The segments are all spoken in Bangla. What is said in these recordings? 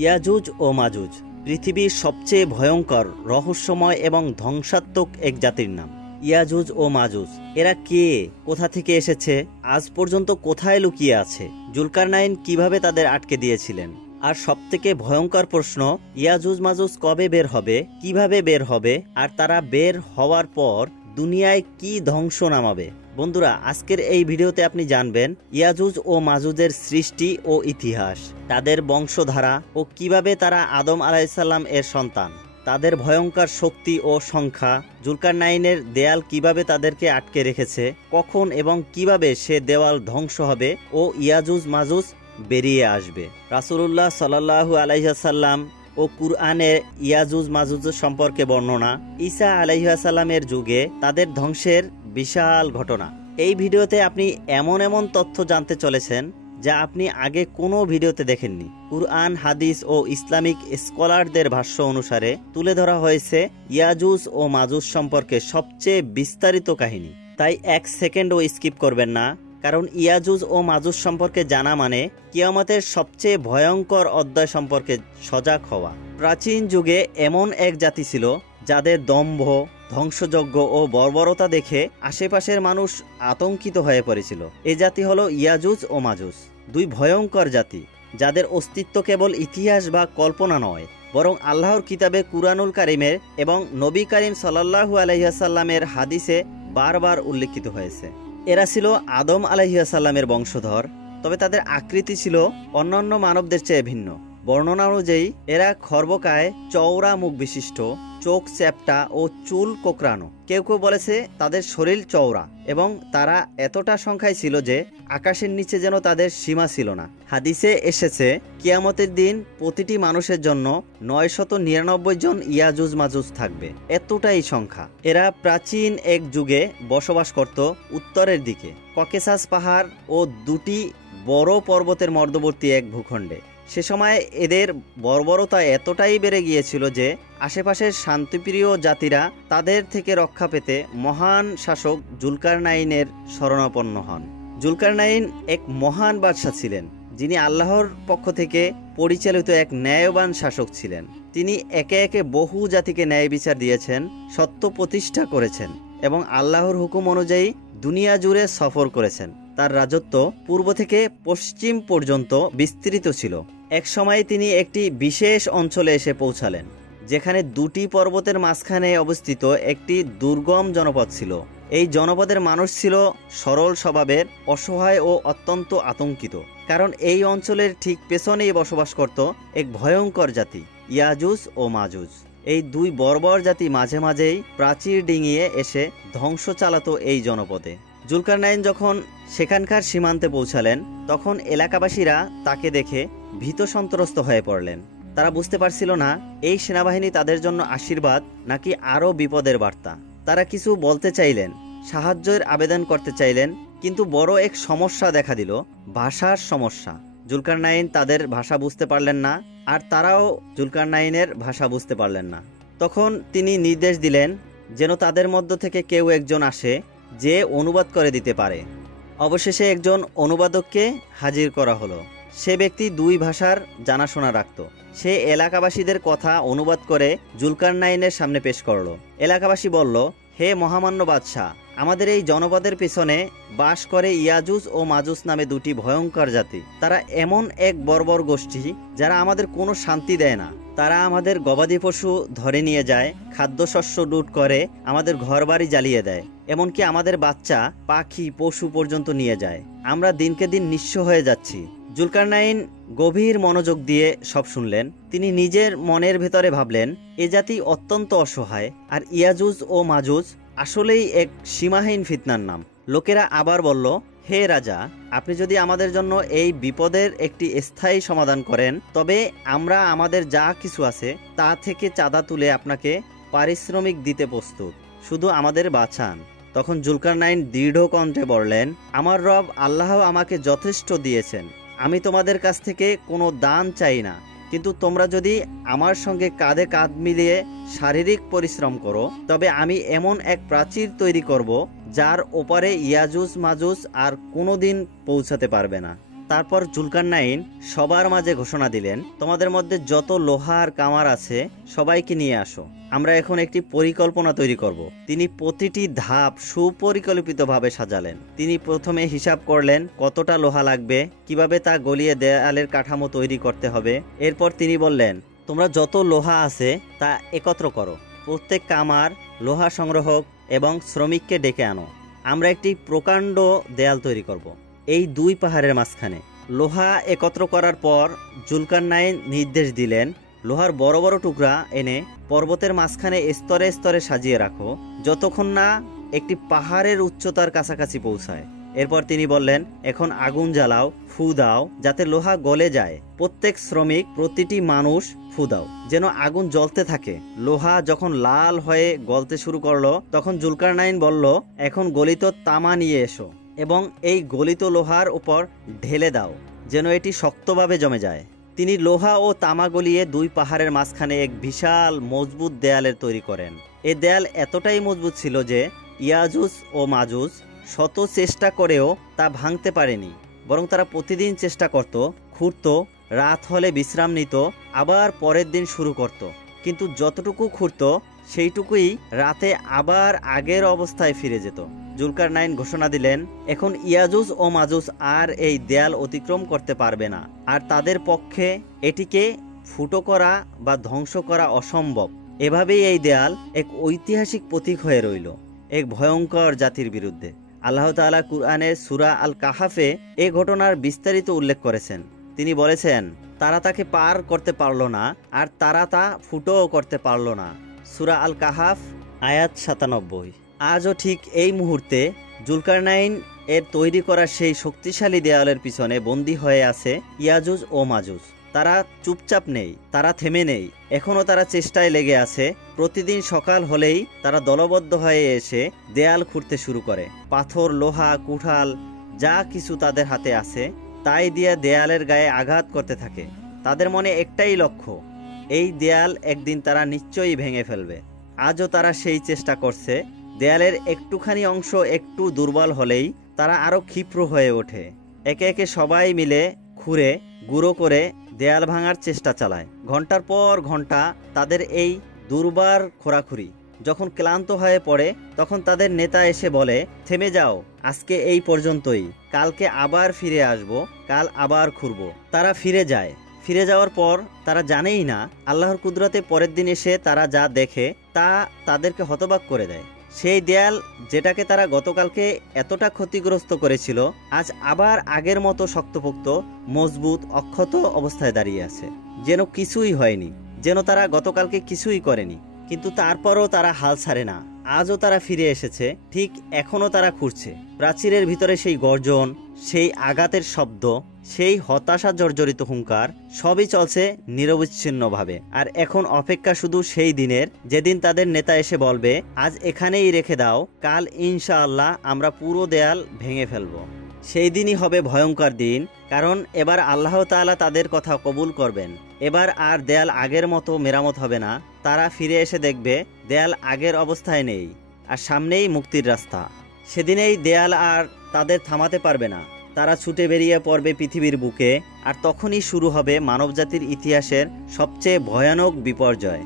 ইয়াজুজ ও মাজুজ পৃথিবীর সবচেয়ে ভয়ঙ্কর, রহস্যময় এবং ধ্বংসাত্মক এক জাতির নাম। ইয়াজুজ ও মাজুজ এরা কে, কোথা থেকে এসেছে, আজ পর্যন্ত কোথায় লুকিয়ে আছে, জুলকারনাইন কিভাবে তাদের আটকে দিয়েছিলেন, আর সবথেকে ভয়ঙ্কর প্রশ্ন, ইয়াজুজ মাজুজ কবে বের হবে, কিভাবে বের হবে, আর তারা বের হওয়ার পর দুনিয়ায় কি ধ্বংস নামাবে। বন্ধুরা, আজকের এই ভিডিওতে আপনি জানবেন ইয়াজুজ ও মাজুজের সৃষ্টি ও ইতিহাস, তাদের বংশধারা ও কিভাবে তারা আদম আলাইসাল্লাম এর সন্তান, তাদের ভয়ঙ্কর শক্তি ও সংখ্যা, জুলকারনাইনের দেয়াল কিভাবে তাদেরকে আটকে রেখেছে, কখন এবং কিভাবে সে দেওয়াল ধ্বংস হবে ও ইয়াজুজ মাজুজ বেরিয়ে আসবে। রাসূলুল্লাহ সাল্লাল্লাহু আলাইহি ওয়াসাল্লাম ও কুরআনে ইয়াজুজ মাজুজ সম্পর্কে বর্ণনা, ঈসা আলাইহিস সালামের যুগে তাদের ধ্বংসের বিশাল ঘটনা। এই ভিডিওতে আপনি এমন এমন তথ্য জানতে চলেছেন যা আপনি আগে কোনো ভিডিওতে দেখেননি। কুরআন, হাদিস ও ইসলামিক স্কলারদের ভাষ্য অনুসারে তুলে ধরা হয়েছে ইয়াজুজ ও মাজুজ সম্পর্কে সবচেয়ে বিস্তারিত কাহিনী। তাই এক সেকেন্ডও স্কিপ করবেন না, কারণ ইয়াজুজ ও মাজুজ সম্পর্কে জানা মানে কিয়ামতের সবচেয়ে ভয়ঙ্কর অধ্যায় সম্পর্কে সজাগ হওয়া। প্রাচীন যুগে এমন এক জাতি ছিল যাদের দম্ভ, ধ্বংসযজ্ঞ ও বর্বরতা দেখে আশেপাশের মানুষ আতঙ্কিত হয়ে পড়েছিল। এই জাতি হলো ইয়াজুজ ও মাজুজ, দুই ভয়ঙ্কর জাতি যাদের অস্তিত্ব কেবল ইতিহাস বা কল্পনা নয়, বরং আল্লাহর কিতাবে কুরআনুল কারিমের এবং নবী করিম সাল্লাল্লাহু আলাইহি ওয়াসাল্লামের হাদিসে বারবার উল্লেখিত হয়েছে। এরা ছিল আদম আলাইহিস সালামের বংশধর, তবে তাদের আকৃতি ছিল অন্যান্য মানবদের চেয়ে ভিন্ন। বর্ণনা অনুযায়ী এরা খর্বকায়, চওড়া মুখ বিশিষ্ট, চোখ চ্যাপ্টা ও চুল কোকড়ানো। কেউ কেউ বলেছে তাদের শরীর চওড়া এবং তারা এতটা সংখ্যায় ছিল যে আকাশের নিচে যেন তাদের সীমা ছিল না। হাদিসে এসেছে কিয়ামতের দিন প্রতিটি মানুষের জন্য 999 জন ইয়াজুজ মাজুজ থাকবে, এতটাই সংখ্যা। এরা প্রাচীন এক যুগে বসবাস করত উত্তরের দিকে ককেসাস পাহাড় ও দুটি বড় পর্বতের মধ্যবর্তী এক ভূখণ্ডে। সে সময় এদের বর্বরতা এতটাই বেড়ে গিয়েছিল যে আশেপাশের শান্তিপ্রিয় জাতিরা তাদের থেকে রক্ষা পেতে মহান শাসক জুলকারনাইনের শরণাপন্ন হন। জুলকারনাইন এক মহান বাদশাহ ছিলেন, যিনি আল্লাহর পক্ষ থেকে পরিচালিত এক ন্যায়বান শাসক ছিলেন। তিনি একে একে বহু জাতিকে ন্যায় বিচার দিয়েছেন, সত্য প্রতিষ্ঠা করেছেন এবং আল্লাহর হুকুম অনুযায়ী দুনিয়া জুড়ে সফর করেছেন। তার রাজত্ব পূর্ব থেকে পশ্চিম পর্যন্ত বিস্তৃত ছিল। এক সময় তিনি একটি বিশেষ অঞ্চলে এসে পৌঁছালেন, যেখানে দুটি পর্বতের মাঝখানে অবস্থিত একটি দুর্গম জনপদ ছিল। এই জনপদের মানুষ ছিল সরল স্বভাবের, অসহায় ও অত্যন্ত আতঙ্কিত, কারণ এই অঞ্চলের ঠিক পেছনেই বসবাস করত এক ভয়ঙ্কর জাতি, ইয়াজুজ ও মাজুজ। এই দুই বর্বর জাতি মাঝে মাঝেই প্রাচীর ডিঙিয়ে এসে ধ্বংস চালাতো এই জনপদে। জুলকারনাইন যখন সেখানকার সীমান্তে পৌঁছালেন, তখন এলাকাবাসীরা তাকে দেখে ভীত সন্ত্রস্ত হয়ে পড়লেন। তারা বুঝতে পারছিল না এই সেনাবাহিনী তাদের জন্য আশীর্বাদ নাকি আরও বিপদের বার্তা। তারা কিছু বলতে চাইলেন, সাহায্যের আবেদন করতে চাইলেন, কিন্তু বড় এক সমস্যা দেখা দিল, ভাষার সমস্যা। জুলকারনাইন তাদের ভাষা বুঝতে পারলেন না, আর তারাও জুলকারনাইনের ভাষা বুঝতে পারলেন না। তখন তিনি নির্দেশ দিলেন যেন তাদের মধ্য থেকে কেউ একজন আসে যে অনুবাদ করে দিতে পারে। অবশেষে একজন অনুবাদককে হাজির করা হলো। সে ব্যক্তি দুই ভাষার জানাশোনা রাখত। সে এলাকাবাসীদের কথা অনুবাদ করে জুলকারনাইনের সামনে পেশ করল। এলাকাবাসী বলল, হে মহামান্য বাদশাহ, আমাদের এই জনপদের পেছনে বাস করে ইয়াজুজ ও মাজুজ নামে দুটি ভয়ঙ্কর জাতি। তারা এমন এক বর্বর গোষ্ঠী যারা আমাদের কোনো শান্তি দেয় না। তারা আমাদের গবাদি পশু ধরে নিয়ে যায়, খাদ্যশস্য লুট করে, আমাদের ঘরবাড়ি জ্বালিয়ে দেয়, এমনকি আমাদের বাচ্চা, পাখি, পশু পর্যন্ত নিয়ে যায়। আমরা দিনকে দিন নিঃস্ব হয়ে যাচ্ছি। জুলকারনাইন গভীর মনোযোগ দিয়ে সব শুনলেন। তিনি নিজের মনের ভেতরে ভাবলেন, এ জাতি অত্যন্ত অসহায়, আর ইয়াজুজ ও মাজুজ আসলেই এক সীমাহীন ফিতনার নাম। লোকেরা আবার বলল, হে রাজা, আপনি যদি আমাদের জন্য এই বিপদের একটি স্থায়ী সমাধান করেন, তবে আমরা আমাদের যা কিছু আছে তা থেকে চাঁদা তুলে আপনাকে পারিশ্রমিক দিতে প্রস্তুত, শুধু আমাদের বাঁচান। তখন জুলকারনাইন দৃঢ় কণ্ঠে বললেন, আমার রব আল্লাহ আমাকে যথেষ্ট দিয়েছেন, আমি তোমাদের কাছ থেকে কোনো দান চাই না, কিন্তু তোমরা যদি আমার সঙ্গে কাঁধে কাঁধ মিলিয়ে শারীরিক পরিশ্রম করো, তবে আমি এমন এক প্রাচীর তৈরি করব যার ওপারে ইয়াজুজ মাজুজ আর কোনোদিন পৌঁছাতে পারবে না। তারপর জুলকারনাইন সবার মাঝে ঘোষণা দিলেন, তোমাদের মধ্যে যত লোহার কামার আছে সবাইকে নিয়ে আসো, আমরা এখন একটি পরিকল্পনা তৈরি করব। তিনি প্রতিটি ধাপ সুপরিকল্পিতভাবে সাজালেন। তিনি প্রথমে হিসাব করলেন কতটা লোহা লাগবে, কিভাবে তা গলিয়ে দেয়ালের কাঠামো তৈরি করতে হবে। এরপর তিনি বললেন, তোমরা যত লোহা আছে তা একত্র করো, প্রত্যেক কামার, লোহা সংগ্রাহক এবং শ্রমিককে ডেকে আনো, আমরা একটি প্রকাণ্ড দেয়াল তৈরি করব এই দুই পাহাড়ের মাঝখানে। লোহা একত্র করার পর জুলকারনাইন নির্দেশ দিলেন, লোহার বড় বড় টুকরা এনে পর্বতের মাঝখানে স্তরে স্তরে সাজিয়ে রাখো, যতক্ষণ না একটি পাহাড়ের উচ্চতার কাছাকাছি পৌঁছায়। এরপর তিনি বললেন, এখন আগুন জ্বালাও, ফু দাও যাতে লোহা গলে যায়, প্রত্যেক শ্রমিক, প্রতিটি মানুষ ফু দাও, যেন আগুন জ্বলতে থাকে। লোহা যখন লাল হয়ে গলতে শুরু করলো তখন জুলকারনাইন বলল, এখন গলিত তামা নিয়ে এসো এবং এই গলিত লোহার উপর ঢেলে দাও যেন এটি শক্তভাবে জমে যায়। তিনি লোহা ও তামা গলিয়ে দুই পাহাড়ের মাঝখানে এক বিশাল মজবুত দেয়ালের তৈরি করেন। এই দেয়াল এতটাই মজবুত ছিল যে ইয়াজুজ ও মাজুজ শত চেষ্টা করেও তা ভাঙতে পারেনি, বরং তারা প্রতিদিন চেষ্টা করত, খুঁড়ত, রাত হলে বিশ্রাম নিত, আবার পরের দিন শুরু করত, কিন্তু যতটুকু খুঁড়ত সেইটুকুই রাতে আবার আগের অবস্থায় ফিরে যেত। জুলকারনাইন ঘোষণা দিলেন, এখন ইয়াজুজ ও মাজুজ আর এই দেয়াল অতিক্রম করতে পারবে না, আর তাদের পক্ষে এটিকে ফুটো করা বা ধ্বংস করা অসম্ভব। এভাবেই এই দেয়াল এক ঐতিহাসিক প্রতীক হয়ে রইল এক ভয়ঙ্কর জাতির বিরুদ্ধে। আল্লাহ তাআলা কুরআনের সূরা আল কাহাফে এই ঘটনার বিস্তারিত উল্লেখ করেছেন। তিনি বলেছেন, তারা তাকে পার করতে পারল না, আর তারা তা ফুটোও করতে পারল না। সূরা আল কাহাফ আয়াত 97। আজও ঠিক এই মুহূর্তে জুলকারনাইন এর তৈরি করা সেই শক্তিশালী দেয়ালের পিছনে বন্দী হয়ে আছে ইয়াজুজ ও মাজুজ। তারা চুপচাপ নেই, তারা থেমে নেই, এখনও তারা চেষ্টায় লেগে আছে। প্রতিদিন সকাল হলেই তারা দলবদ্ধ হয়ে এসে দেয়াল খুঁড়তে শুরু করে। পাথর, লোহা, কুঠাল যা কিছু তাদের হাতে আছে তাই দিয়ে দেয়ালের গায়ে আঘাত করতে থাকে। তাদের মনে একটাই লক্ষ্য, এই দেয়াল একদিন তারা নিশ্চয়ই ভেঙে ফেলবে। আজও তারা সেই চেষ্টা করছে। দেয়ালের একটুখানি অংশ একটু দুর্বল হলেই তারা আরও ক্ষিপ্র হয়ে ওঠে। একে একে সবাই মিলে খুঁড়ে গুঁড়ো করে দেয়াল ভাঙার চেষ্টা চালায়। ঘন্টার পর ঘন্টা তাদের এই দুর্বার খোঁড়াখুড়ি। যখন ক্লান্ত হয়ে পড়ে তখন তাদের নেতা এসে বলে, থেমে যাও, আজকে এই পর্যন্তই, কালকে আবার ফিরে আসব, কাল আবার খুঁড়ব। তারা ফিরে যায়। ফিরে যাওয়ার পর তারা জানেই না আল্লাহর কুদরতে পরের দিন এসে তারা যা দেখে তা তাদেরকে হতবাক করে দেয়। সেই দেয়াল যেটাকে তারা গতকালকে এতটা ক্ষতিগ্রস্ত করেছিল আজ আবার আগের মতো শক্তপোক্ত, মজবুত, অক্ষত অবস্থায় দাঁড়িয়ে আছে, যেন কিছুই হয়নি, যেন তারা গতকালকে কিছুই করেনি। কিন্তু তারপরও তারা হাল ছাড়ে না। আজও তারা ফিরে এসেছে, ঠিক এখনও তারা খুঁড়ছে। প্রাচীরের ভিতরে সেই গর্জন, সেই আঘাতের শব্দ, সেই হতাশা জর্জরিত হুঙ্কার সবই চলছে নিরবচ্ছিন্নভাবে। আর এখন অপেক্ষা শুধু সেই দিনের যেদিন তাদের নেতা এসে বলবে, আজ এখানেই রেখে দাও, কাল ইনশাআল্লাহ আমরা পুরো দেয়াল ভেঙে ফেলব। সেই দিনই হবে ভয়ঙ্কর দিন, কারণ এবার আল্লাহ তাআলা তাদের কথা কবুল করবেন। এবার আর দেয়াল আগের মতো মেরামত হবে না। তারা ফিরে এসে দেখবে দেয়াল আগের অবস্থায় নেই, আর সামনেই মুক্তির রাস্তা। সেদিনেই দেয়াল আর তাদের থামাতে পারবে না। তারা ছুটে বেরিয়ে পড়বে পৃথিবীর বুকে, আর তখনই শুরু হবে মানবজাতির ইতিহাসের সবচেয়ে ভয়ানক বিপর্যয়।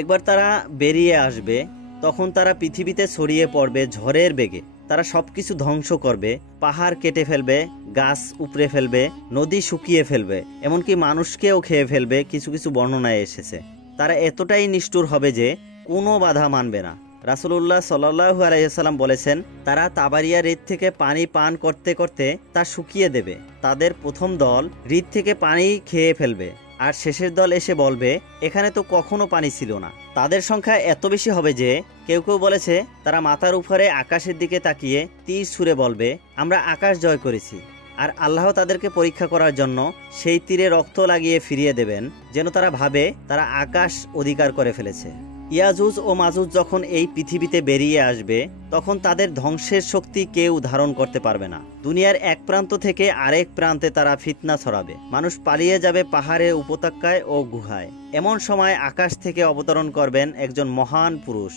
একবার তারা বেরিয়ে আসবে, তখন তারা পৃথিবীতে ছড়িয়ে পড়বে ঝড়ের বেগে। তারা সবকিছু ধ্বংস করবে, পাহাড় কেটে ফেলবে, গাছ উপড়ে ফেলবে, নদী শুকিয়ে ফেলবে, এমনকি মানুষকেও খেয়ে ফেলবে। কিছু কিছু বর্ণনায় এসেছে তারা এতটাই নিষ্ঠুর হবে যে কোনো বাধা মানবে না। রাসূলুল্লাহ সাল্লাল্লাহু আলাইহি ওয়াসাল্লাম বলেছেন, তারা তাবারিয়া হ্রদ থেকে পানি পান করতে করতে তা শুকিয়ে দেবে। তাদের প্রথম দল হ্রদ থেকে পানি খেয়ে ফেলবে, আর শেষের দল এসে বলবে, এখানে তো কখনো পানি ছিল না। তাদের সংখ্যা এত বেশি হবে যে কেউ কেউ বলেছে তারা মাথার উপরে আকাশের দিকে তাকিয়ে তীর ছুঁড়ে বলবে, আমরা আকাশ জয় করেছি। আর আল্লাহ তাদেরকে পরীক্ষা করার জন্য সেই তীরে রক্ত লাগিয়ে ফিরিয়ে দেবেন, যেন তারা ভাবে তারা আকাশ অধিকার করে ফেলেছে। ইয়াজুজ ও মাজুজ যখন এই পৃথিবীতে বেরিয়ে আসবে, তখন তাদের ধ্বংসের শক্তি কেউ ধারণ করতে পারবে না। দুনিয়ার এক প্রান্ত থেকে আরেক প্রান্তে তারা ফিতনা ছড়াবে। মানুষ পালিয়ে যাবে পাহাড়ে, উপত্যকায় ও গুহায়। এমন সময় আকাশ থেকে অবতরণ করবেন একজন মহান পুরুষ,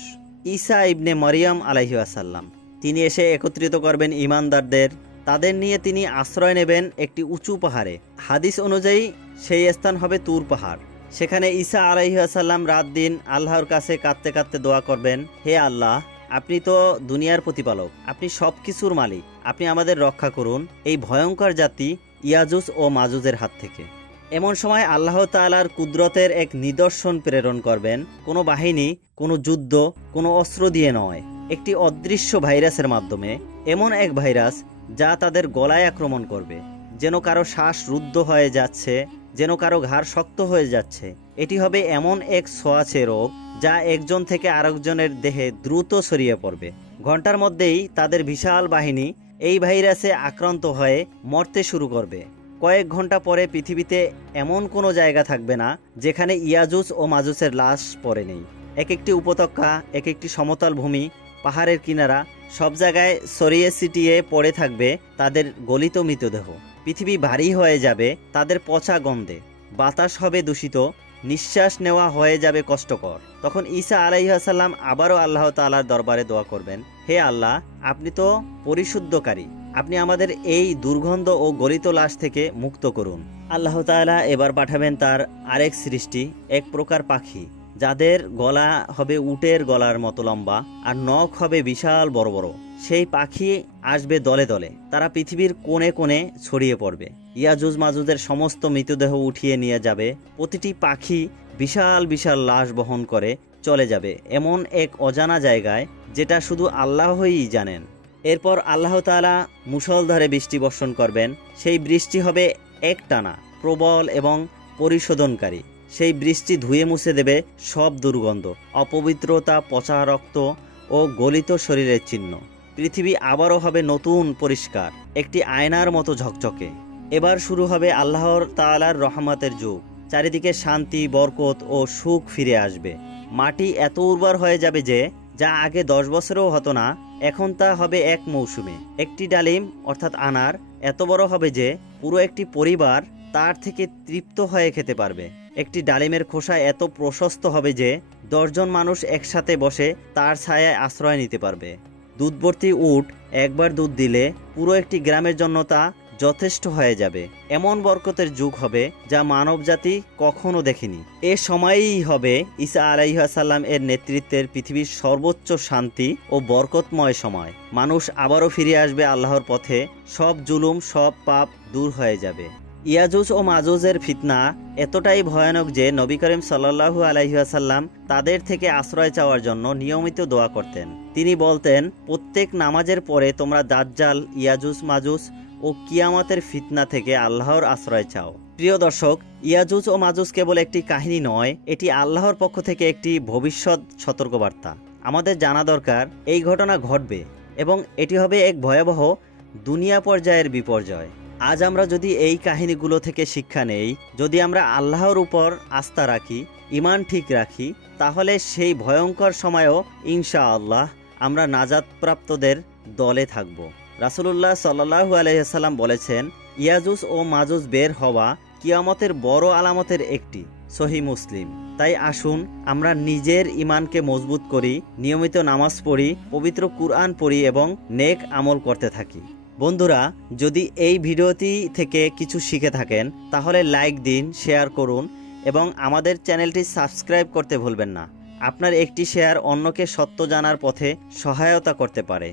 ঈসা ইবনে মরিয়ম আলাইহিস সালাম। তিনি এসে একত্রিত করবেন ঈমানদারদের, তাদের নিয়ে তিনি আশ্রয় নেবেন একটি উঁচু পাহাড়ে। হাদিস অনুযায়ী সেই স্থান হবে তুর পাহাড়। সেখানে ঈসা আলাইহিস সালাম রাত দিন আল্লাহর কাছে কাঁদতে কাঁদতে দোয়া করবেন, হে আল্লাহ, আপনি তো দুনিয়ার প্রতিপালক, আপনি সব কিছুর মালিক, আপনি আমাদের রক্ষা করুন এই ভয়ঙ্কর জাতি ইয়াজুজ ও মাজুজের হাত থেকে। এমন সময় আল্লাহ তাআলার কুদরতের এক নিদর্শন প্রেরণ করবেন, কোনো বাহিনী, কোনো যুদ্ধ, কোনো অস্ত্র দিয়ে নয়, একটি অদৃশ্য ভাইরাসের মাধ্যমে। এমন এক ভাইরাস যা তাদের গলায় আক্রমণ করবে, যেন কারো শ্বাস রুদ্ধ হয়ে যাচ্ছে, যেন কারো ঘাড় শক্ত হয়ে যাচ্ছে। এটি হবে এমন এক ছোঁয়াচে রোগ যা একজন থেকে আরেকজনের দেহে দ্রুত ছড়িয়ে পড়বে। ঘন্টার মধ্যেই তাদের বিশাল বাহিনী এই ভাইরাসে আক্রান্ত হয়ে মরতে শুরু করবে। কয়েক ঘন্টা পরে পৃথিবীতে এমন কোনো জায়গা থাকবে না যেখানে ইয়াজুজ ও মাজুজের লাশ পড়ে নেই। এক একটি উপত্যকা, এক একটি সমতল ভূমি, পাহাড়ের কিনারা, সব জায়গায় ছড়িয়ে ছিটিয়ে পড়ে থাকবে তাদের গলিত মৃতদেহ। পৃথিবী ভারী হয়ে যাবে তাদের পচা গন্ধে, বাতাস হবে দূষিত, নিঃশ্বাস নেওয়া হয়ে যাবে কষ্টকর। তখন ঈসা আলাইহিস সালাম আবারও আল্লাহ তাআলার দরবারে দোয়া করবেন, হে আল্লাহ, আপনি তো পরিশুদ্ধকারী, আপনি আমাদের এই দুর্গন্ধ ও গলিত লাশ থেকে মুক্ত করুন। আল্লাহ তাআলা এবার পাঠাবেন তার আরেক সৃষ্টি, এক প্রকার পাখি, যাদের গলা হবে উটের গলার মতো লম্বা আর নখ হবে বিশাল বড় বড়। সেই পাখি আসবে দলে দলে, তারা পৃথিবীর কোণে কোণে ছড়িয়ে পড়বে। ইয়াজুজ মাজুজের সমস্ত মৃতদেহ উঠিয়ে নিয়ে যাবে। প্রতিটি পাখি বিশাল বিশাল লাশ বহন করে চলে যাবে এমন এক অজানা জায়গায়, যেটা শুধু আল্লাহই জানেন। এরপর আল্লাহ তাআলা মুষলধারে বৃষ্টি বর্ষণ করবেন। সেই বৃষ্টি হবে একটানা, প্রবল এবং পরিশোধনকারী। সেই বৃষ্টি ধুয়ে মুছে দেবে সব দুর্গন্ধ, অপবিত্রতা, পচা রক্ত ও গলিত শরীরের চিহ্ন। পৃথিবী আবারও হবে নতুন, পরিষ্কার, একটি আয়নার মতো ঝকঝকে। এবার শুরু হবে আল্লাহর তাআলার রহমতের যুগ। চারিদিকে শান্তি, বরকত ও সুখ ফিরে আসবে। মাটি এত উর্বর হয়ে যাবে যে যা আগে 10 বছরেও হতো না, এখন তা হবে এক মৌসুমে। একটি ডালিম অর্থাৎ আনার এত বড় হবে যে পুরো একটি পরিবার তার থেকে তৃপ্ত হয়ে খেতে পারবে। একটি ডালিমের খোসা এত প্রশস্ত হবে যে 10 জন মানুষ একসাথে বসে তার ছায়ায় আশ্রয় নিতে পারবে। দুধবর্তী উট একবার দুধ দিলে পুরো একটি গ্রামের জন্য তা যথেষ্ট হয়ে যাবে। এমন বরকতের যুগ হবে যা মানবজাতি কখনো দেখেনি। এ সময়ই হবে ঈসা আলাইহিস সালাম এর নেতৃত্বের পৃথিবীর সর্বোচ্চ শান্তি ও বরকতময় সময়। মানুষ আবারও ফিরে আসবে আল্লাহর পথে, সব জুলুম, সব পাপ দূর হয়ে যাবে। ইয়াজুজ ও মাজুজের ফিতনা এতটাই ভয়ানক যে নবী করিম সাল্লাল্লাহু আলাইহি ওয়াসাল্লাম তাদের থেকে আশ্রয় চাওয়ার জন্য নিয়মিত দোয়া করতেন। তিনি বলতেন, প্রত্যেক নামাজের পরে তোমরা দাজ্জাল, ইয়াজুজ মাজুজ ও কিয়ামতের ফিতনা থেকে আল্লাহর আশ্রয় চাও। প্রিয় দর্শক, ইয়াজুজ ও মাজুজ কেবল একটি কাহিনী নয়, এটি আল্লাহর পক্ষ থেকে একটি ভবিষ্যৎ সতর্কবার্তা। আমাদের জানা দরকার এই ঘটনা ঘটবে এবং এটি হবে এক ভয়াবহ দুনিয়া পর্যায়ের বিপর্যয়। আজ আমরা যদি এই কাহিনীগুলো থেকে শিক্ষা নেই, যদি আমরা আল্লাহর উপর আস্থা রাখি, ঈমান ঠিক রাখি, তাহলে সেই ভয়ঙ্কর সময়েও ইনশাআল্লাহ আমরা নাজাতপ্রাপ্তদের দলে থাকব। রাসূলুল্লাহ সাল্লাল্লাহু আলাইহি ওয়াসাল্লাম বলেছেন, ইয়াজুজ ও মাজুজ বের হওয়া কিয়ামতের বড় আলামতের একটি। সহিহ মুসলিম। তাই আসুন আমরা নিজের ঈমানকে মজবুত করি, নিয়মিত নামাজ পড়ি, পবিত্র কুরআন পড়ি এবং নেক আমল করতে থাকি। বন্ধুরা, যদি এই ভিডিওটি থেকে কিছু শিখে থাকেন তাহলে লাইক দিন, শেয়ার করুন এবং আমাদের চ্যানেলটি সাবস্ক্রাইব করতে ভুলবেন না। আপনার একটি শেয়ার অন্যকে সত্য জানার পথে সহায়তা করতে পারে।